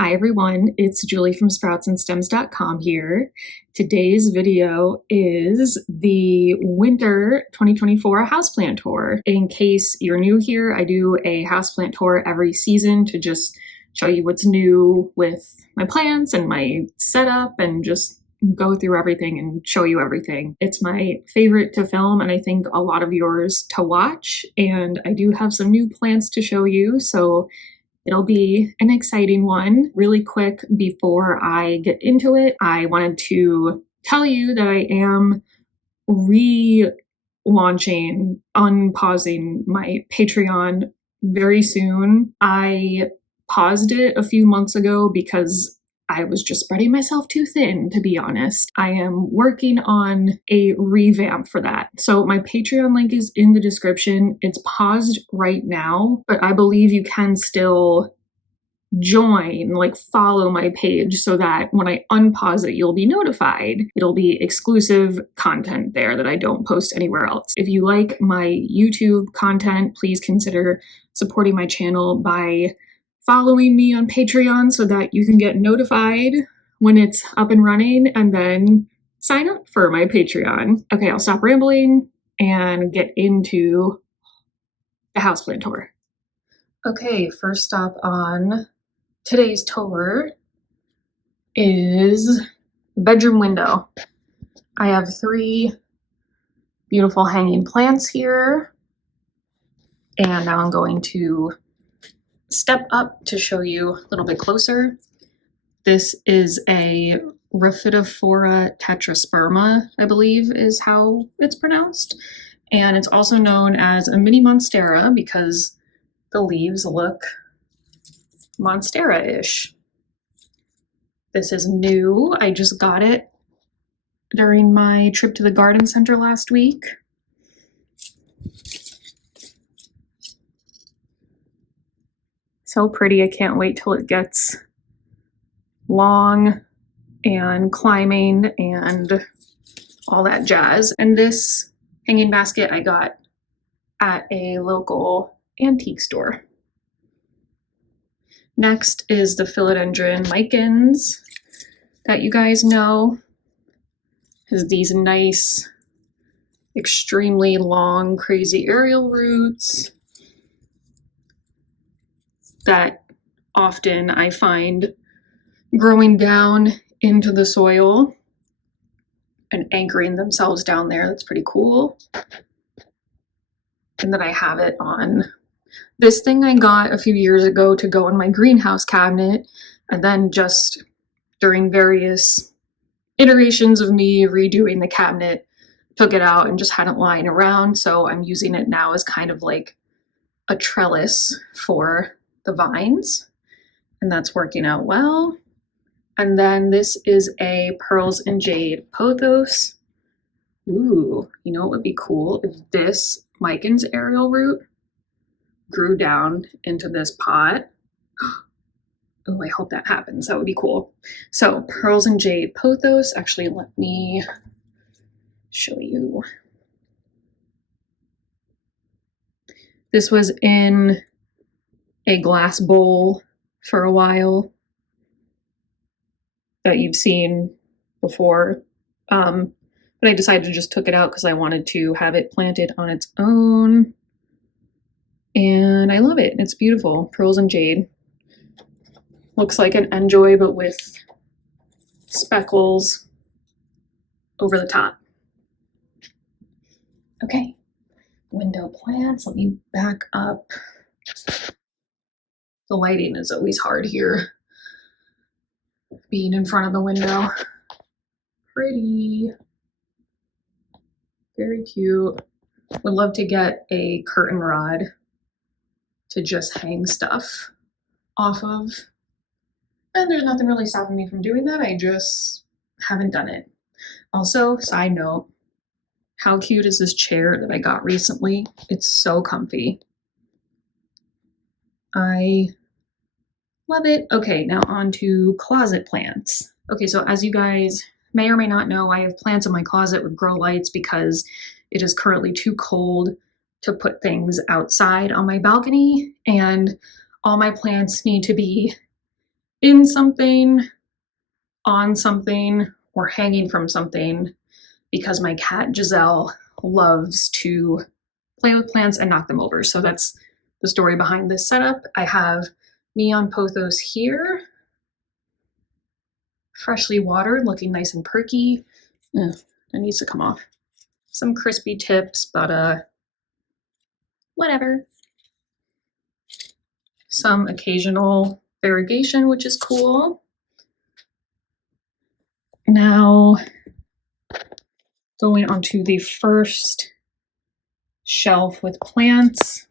Hi everyone, it's Julie from sproutsandstems.com here. Today's video is the winter 2024 houseplant tour. In case you're new here, I do a houseplant tour every season to just show you what's new with my plants and my setup and just go through everything and show you everything. It's my favorite to film and I think a lot of yours to watch, and I do have some new plants to show you, so it'll be an exciting one. Really quick before I get into it, I wanted to tell you that I am relaunching, unpausing my Patreon very soon. I paused it a few months ago because I was just spreading myself too thin, to be honest. I am working on a revamp for that. So my Patreon link is in the description. It's paused right now, but I believe you can still join, follow my page so that when I unpause it, you'll be notified. It'll be exclusive content there that I don't post anywhere else. If you like my YouTube content, please consider supporting my channel by following me on Patreon so that you can get notified when it's up and running and then sign up for my Patreon. Okay, I'll stop rambling and get into the houseplant tour. Okay, first stop on today's tour is the bedroom window. I have 3 beautiful hanging plants here, and now I'm going to step up to show you a little bit closer. This is a Rhaphidophora tetrasperma, I believe is how it's pronounced, and it's also known as a mini monstera because the leaves look monstera-ish. This is new. I just got it during my trip to the garden center last week. So pretty. I can't wait till it gets long and climbing and all that jazz. And this hanging basket I got at a local antique store. Next is the philodendron lichens that you guys know. Has these nice, extremely long, crazy aerial roots that often I find growing down into the soil and anchoring themselves down there. That's pretty cool. And then I have it on this thing I got a few years ago to go in my greenhouse cabinet, and then just during various iterations of me redoing the cabinet, took it out and just had it lying around. So I'm using it now as kind of like a trellis for the vines, and that's working out well. And then this is a pearls and jade pothos. Ooh, you know what would be cool if this lichens aerial root grew down into this pot. Oh, I hope that happens. That would be cool. So pearls and jade pothos. Actually, let me show you. This was in a glass bowl for a while that you've seen before. But I decided to just took it out because I wanted to have it planted on its own. And I love it. It's beautiful. Pearls and jade. Looks like an enjoy, but with speckles over the top. Okay, window plants. Let me back up. The lighting is always hard here, being in front of the window. Pretty. Very cute. Would love to get a curtain rod to just hang stuff off of. And there's nothing really stopping me from doing that. I just haven't done it. Also, side note, how cute is this chair that I got recently? It's so comfy. I love it. Okay, now on to closet plants. Okay, so as you guys may or may not know, I have plants in my closet with grow lights because it is currently too cold to put things outside on my balcony, and all my plants need to be in something, on something, or hanging from something because my cat Giselle loves to play with plants and knock them over. So that's the story behind this setup. I have neon pothos here, freshly watered, looking nice and perky. Ugh, that needs to come off. Some crispy tips, but whatever. Some occasional variegation, which is cool. Now, going on to the first shelf with plants.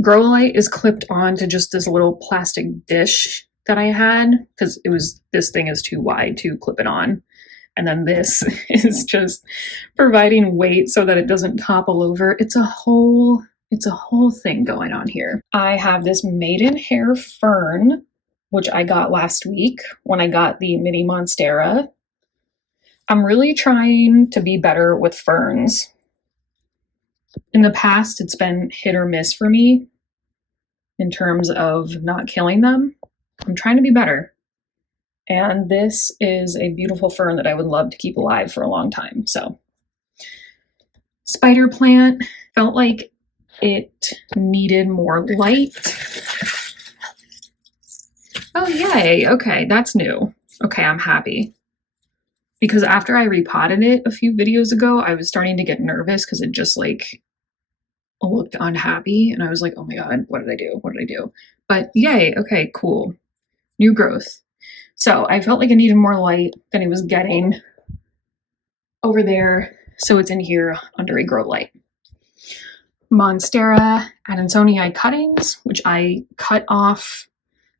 Grow light is clipped onto just this little plastic dish that I had because this thing is too wide to clip it on. And then this is just providing weight so that it doesn't topple over. It's a whole thing going on here. I have this maidenhair fern, which I got last week when I got the mini monstera. I'm really trying to be better with ferns. In the past, it's been hit or miss for me in terms of not killing them. I'm trying to be better. And this is a beautiful fern that I would love to keep alive for a long time. So, spider plant felt like it needed more light. Oh, yay. Okay, that's new. Okay, I'm happy. Because after I repotted it a few videos ago, I was starting to get nervous because it just like looked unhappy. And I was like, oh my God, what did I do? What did I do? But yay. Okay, cool. New growth. So I felt like it needed more light than it was getting over there. So it's in here under a grow light. Monstera adansonii cuttings, which I cut off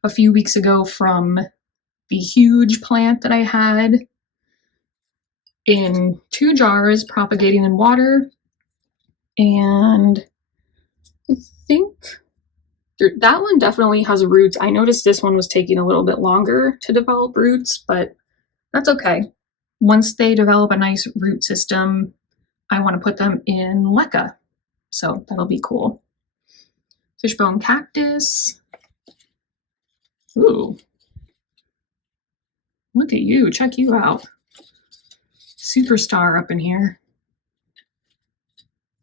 a few weeks ago from the huge plant that I had in 2 jars propagating in water. And I think that one definitely has roots. I noticed this one was taking a little bit longer to develop roots, but that's okay. Once they develop a nice root system, I want to put them in leca. So that'll be cool. Fishbone cactus. Ooh. Look at you. Check you out. Superstar up in here.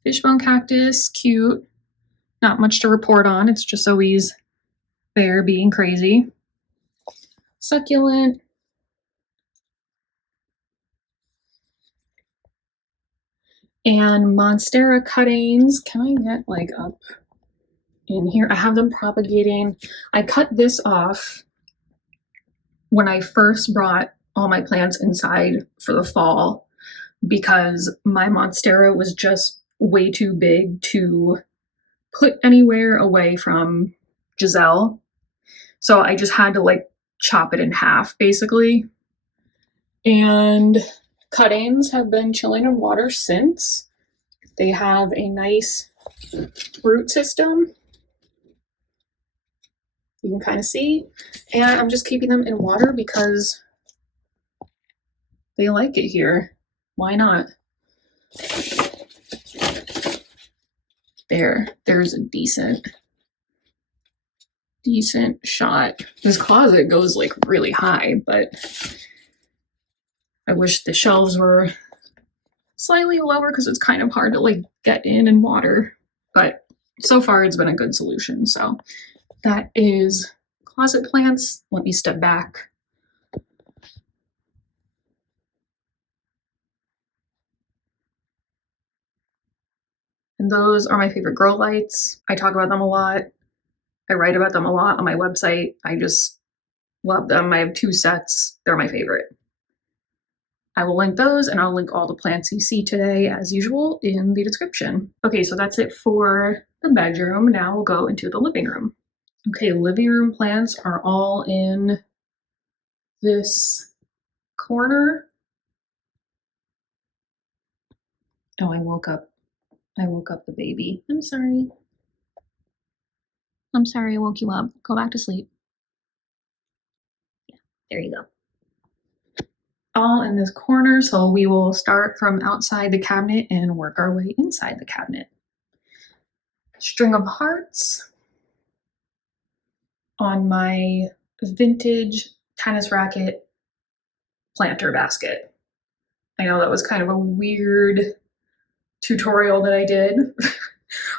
Fishbone cactus, cute. Not much to report on. It's just always there being crazy. Succulent. And monstera cuttings. Can I get like up in here? I have them propagating. I cut this off when I first brought all my plants inside for the fall because my monstera was just way too big to put anywhere away from Giselle. So I just had to like chop it in half basically. And cuttings have been chilling in water since. They have a nice root system. You can kind of see. And I'm just keeping them in water because they like it here. Why not? There's a decent shot. This closet goes like really high, but I wish the shelves were slightly lower because it's kind of hard to like get in and water, but so far it's been a good solution. So that is closet plants. Let me step back. And those are my favorite grow lights. I talk about them a lot. I write about them a lot on my website. I just love them. I have 2 sets. They're my favorite. I will link those and I'll link all the plants you see today as usual in the description. Okay, so that's it for the bedroom. Now we'll go into the living room. Okay, living room plants are all in this corner. Oh, I woke up the baby. I'm sorry. I woke you up. Go back to sleep. Yeah, there you go. All in this corner, so we will start from outside the cabinet and work our way inside the cabinet. String of hearts on my vintage tennis racket planter basket. I know that was kind of a weird tutorial that I did.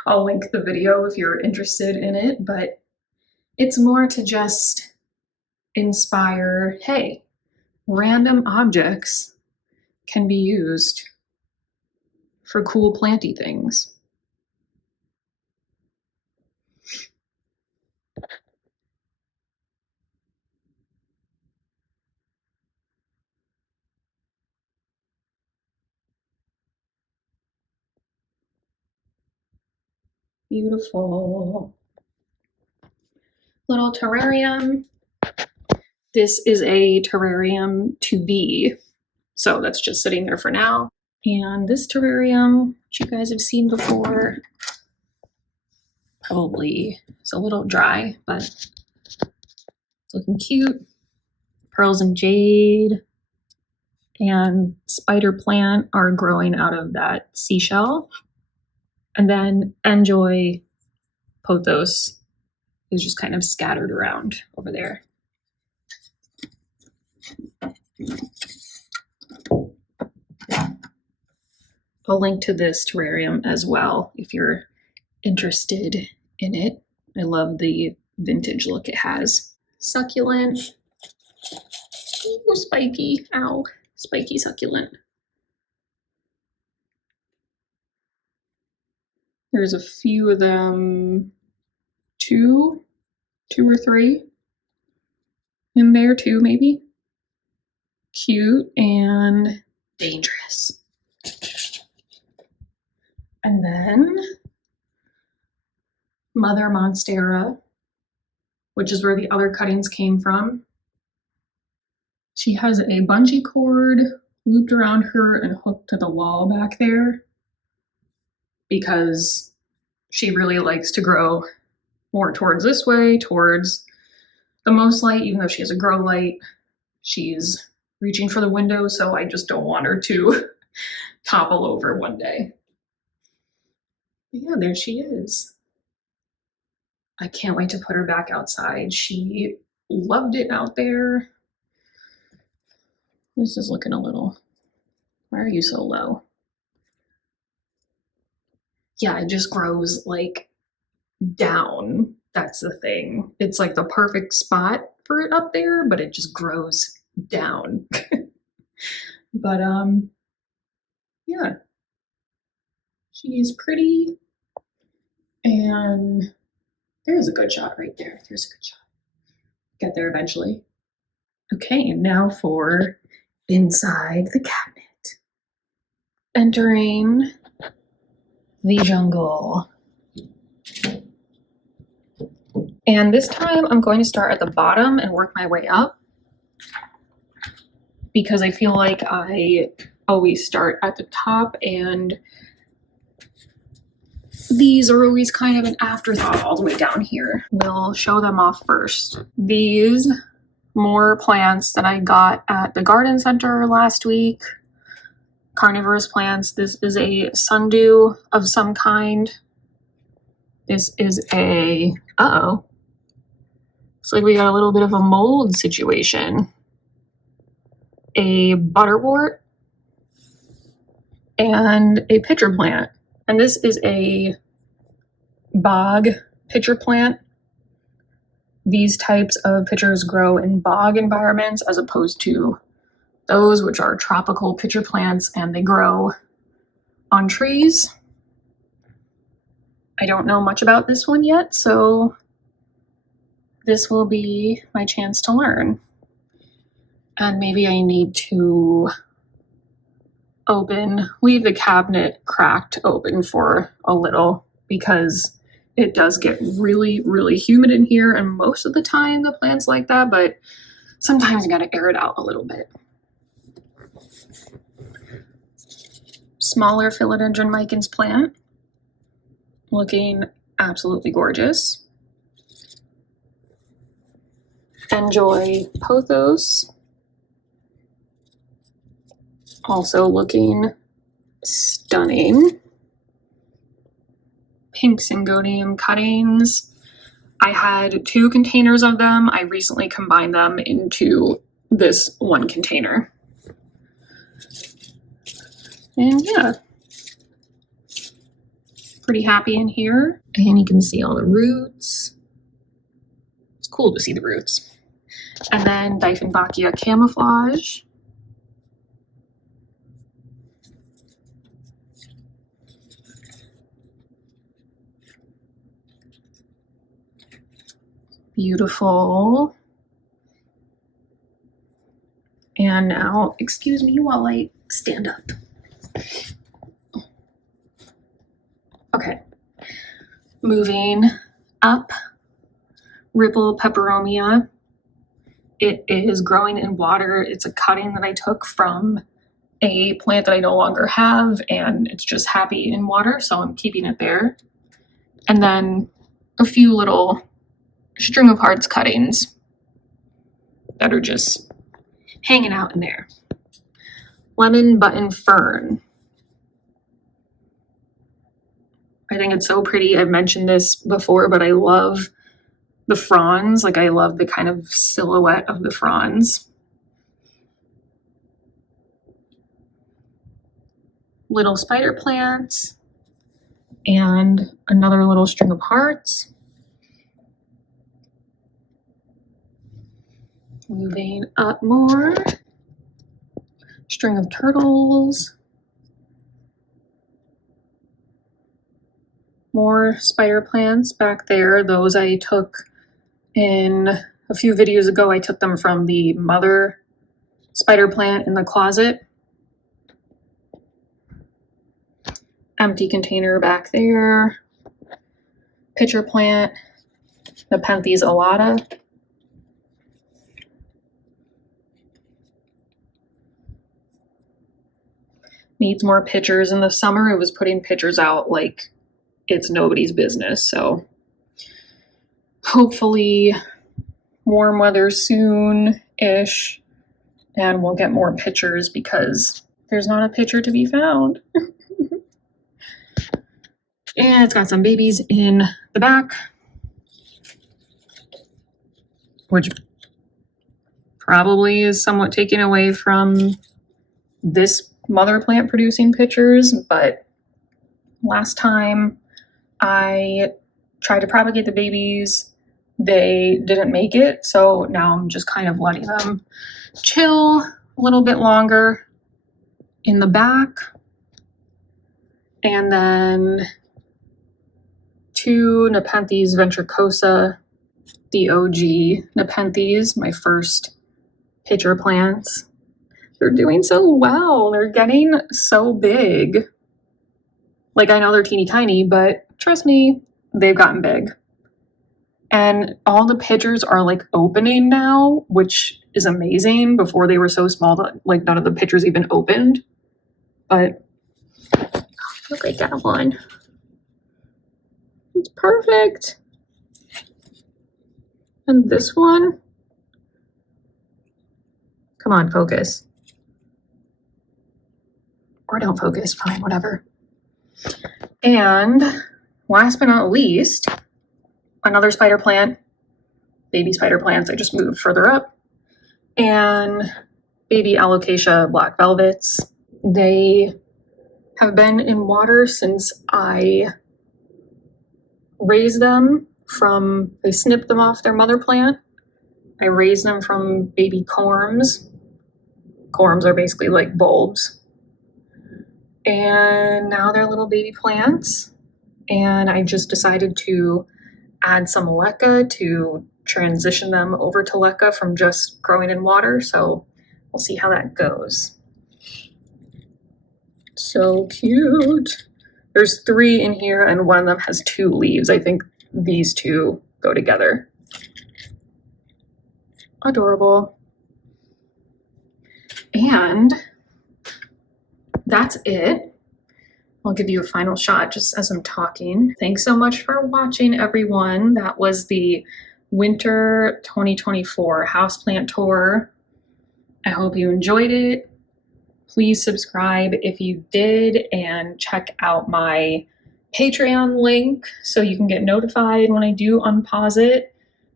I'll link the video if you're interested in it, but it's more to just inspire, hey, random objects can be used for cool planty things. Beautiful. Little terrarium. This is a terrarium to be, so that's just sitting there for now. And this terrarium, which you guys have seen before, probably is a little dry, but it's looking cute. Pearls and jade and spider plant are growing out of that seashell. And then enjoy pothos is just kind of scattered around over there. I'll link to this terrarium as well if you're interested in it. I love the vintage look it has. Succulent. Ooh, spiky. Ow. Spiky succulent. There's a few of them, two or three in there too, maybe. Cute and dangerous. And then Mother Monstera, which is where the other cuttings came from. She has a bungee cord looped around her and hooked to the wall back there because she really likes to grow more towards this way, towards the most light, even though she has a grow light. She's reaching for the window, so I just don't want her to topple over one day. But yeah, there she is. I can't wait to put her back outside. She loved it out there. This is looking a little, why are you so low? Yeah, it just grows like down. That's the thing. It's like the perfect spot for it up there, but it just grows down. But yeah, she's pretty, and there's a good shot right there. There's a good shot. Get there eventually. Okay, and now for inside the cabinet. Entering the jungle. And this time I'm going to start at the bottom and work my way up, because I feel like I always start at the top and these are always kind of an afterthought all the way down here. We'll show them off first. These more plants that I got at the garden center last week. Carnivorous plants. This is a sundew of some kind. This is a, uh-oh. Looks like we got a little bit of a mold situation. A butterwort and a pitcher plant. And this is a bog pitcher plant. These types of pitchers grow in bog environments as opposed to those which are tropical pitcher plants, and they grow on trees. I don't know much about this one yet, so this will be my chance to learn. And maybe I need to leave the cabinet cracked open for a little, because it does get really, really humid in here, and most of the time the plant's like that, but sometimes you gotta air it out a little bit. Smaller philodendron micans plant, looking absolutely gorgeous. Enjoy pothos, also looking stunning. Pink syngonium cuttings. I had 2 containers of them. I recently combined them into this one container. And yeah, pretty happy in here. And you can see all the roots. It's cool to see the roots. And then Dieffenbachia camouflage. Beautiful. And now, excuse me while I stand up. Okay, moving up, Ripple peperomia. It is growing in water. It's a cutting that I took from a plant that I no longer have, and it's just happy in water, so I'm keeping it there. And then a few little string of hearts cuttings that are just hanging out in there. Lemon button fern. I think it's so pretty. I've mentioned this before, but I love the fronds. Like, I love the kind of silhouette of the fronds. Little spider plants and another little string of hearts. Moving up more, string of turtles, more spider plants back there. Those I took in a few videos ago. I took them from the mother spider plant in the closet. Empty container back there. Pitcher plant, Nepenthes alata. Needs more pictures. In the summer, it was putting pictures out like it's nobody's business. So hopefully warm weather soon-ish, and we'll get more pictures because there's not a picture to be found. And it's got some babies in the back, which probably is somewhat taken away from this mother plant producing pictures, but last time I tried to propagate the babies, they didn't make it, so now I'm just kind of letting them chill a little bit longer in the back. And then 2 Nepenthes ventricosa, the OG Nepenthes, my first pitcher plants. They're doing so well. They're getting so big. Like, I know they're teeny tiny, but trust me, they've gotten big. And all the pitchers are like opening now, which is amazing. Before they were so small that like none of the pitchers even opened. But look at that one. It's perfect. And this one, come on, focus. Or don't focus, fine, whatever. And last but not least, another spider plant, baby spider plants. I just moved further up. And baby alocasia black velvets. They have been in water since I raised them from, I snipped them off their mother plant. I raised them from baby corms. Corms are basically like bulbs. And now they're little baby plants. And I just decided to add some leca to transition them over to leca from just growing in water. So we'll see how that goes. So cute. There's 3 in here and one of them has 2 leaves. I think these 2 go together. Adorable. And that's it. I'll give you a final shot just as I'm talking. Thanks so much for watching, everyone. That was the winter 2024 houseplant tour. I hope you enjoyed it. Please subscribe if you did, and check out my Patreon link so you can get notified when I do unpause it.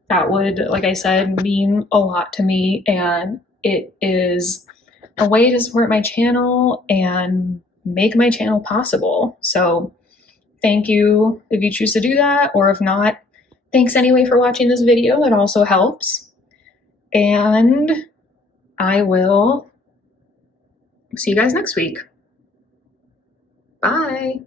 That would, like I said, mean a lot to me, and it is a way to support my channel and make my channel possible. So thank you if you choose to do that, or if not, thanks anyway for watching this video. That also helps. And I will see you guys next week. Bye.